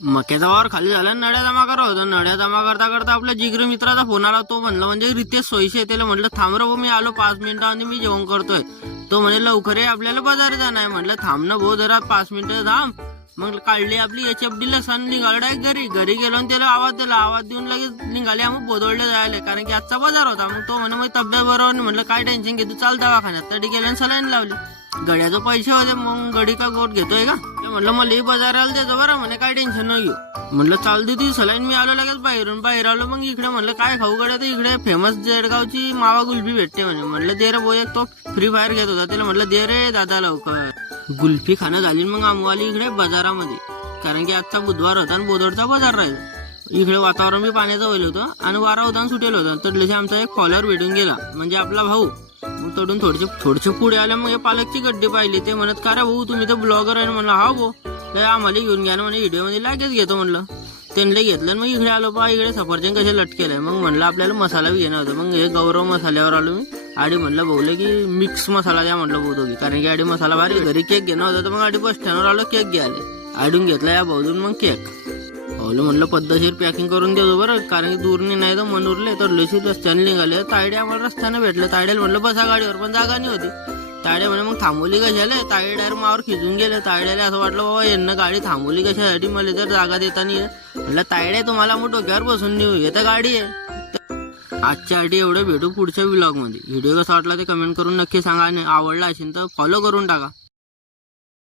मक्याचा वावर खाली झाला, नड्या जमा करत होता. नड्या जमा करता करता आपल्या जिगरी मित्राचा फोन आला. तो म्हणला म्हणजे रितेश सोयीशे. त्याला म्हटलं थांब रे भाऊ, मी आलो 5 मिनिटांनी, मी जेवण करतोय. तो म्हणे लवकर ये, आपल्याला बाजारात जाणं आहे. म्हटलं थांब ना भाऊ जरा 5 मिनिटं थांब. मग काढली आपली HFD ला सण, निघालो डायरेक्ट घरी. घरी गेलो आणि त्याला आवाज दिला. आवाज देऊन लगेच निघाले आम्ही बोदवडले जायला, कारण की आजचा बाजार होता. मग तो म्हणे मग तब्येत बरोबर नाही. म्हटलं काय टेन्शन घेतो, चाल दवाखान्यात. तरी गेल्याने सलाईन लावली. गड्याचे पैसे होते, मग गडी का गोट घेतोय का. म्हटलं मला बाजाराला देतो बरं. म्हणे काय टेन्शन नाही घेऊ. म्हटलं चाल दे ती सलाईन. मी आलो लगेच बाहेर आलो. मग इकडे म्हणलं काय खाऊ गड्या, तर इकडे फेमस जळगावची मावा कुल्फी भेटते म्हणे. म्हटलं दे रे भाऊ एक. तो फ्री फायर घेत होता. त्याला म्हटलं दे रे दादा लवकर. कुल्फी खाणं झाली. मग आम्ही आली इकडे बाजारामध्ये, कारण की आजचा बुधवार होता आणि बोदवडचा बाजार राहिला. इकडे वातावरण बी पाण्याचं होईल होतं आणि वारा होता आणि सुटेल होता. तर आमचा एक फॉलोअर भेटून गेला, म्हणजे आपला भाऊ. मग तोडून थोडेसे पुढे आले. मग हे पालकची गड्डी पाहिली. ते म्हणत का रे भाऊ तुम्ही तर ब्लॉगर आहे. म्हणलं हा भाऊ, तर आम्हाला घेऊन घ्या ना म्हणे, व्हिडिओ मध्ये लागेच घेतो म्हणलं. त्यांना घेतलं. मग इकडे आलो पा, इकडे सफरचंद कसे लटकेले. मग म्हणलं आपल्याला मसाला बी घेणं होतं. मग हे गौरव मसाल्यावर आलो मी. आडी म्हणलं भाऊले की मिक्स मसाला द्या म्हटलं भाऊ दोघी, कारण की आडी मसाला भारी. घरी केक घेणं होतं. तर मग आडी बस स्टँडवर आलो केक घ्यायला. आडून घेतला या भाऊजून मग केक. भाऊला म्हणलं पद्धतशीर पॅकिंग करून देतो बरं, कारण की दूरने नाही तर मनूरले. तर लशीत रस्त्याने निघाले. तायडे आम्हाला रस्त्याने भेटले. तायड्याला म्हणलं बसा गाडीवर, पण जागा नाही होती. तायडे म्हणे मग थांबवली कशाला. तायडे डायरेक्ट मावर खिचून गेले. तायड्याला असं वाटलं बाबा यांना गाडी थांबवली कशासाठी, मला जर जागा देता नाही. म्हणलं तायडे तुम्हाला मग डोक्यावर बसून नेऊ, हे तर गाडी आहे. आजच्यासाठी एवढं, भेटू पुढच्या व्लॉग मध्ये. व्हिडिओ कसा वाटला ते कमेंट करून नक्की सांगा आणि आवडला असेल तर फॉलो करून टाका.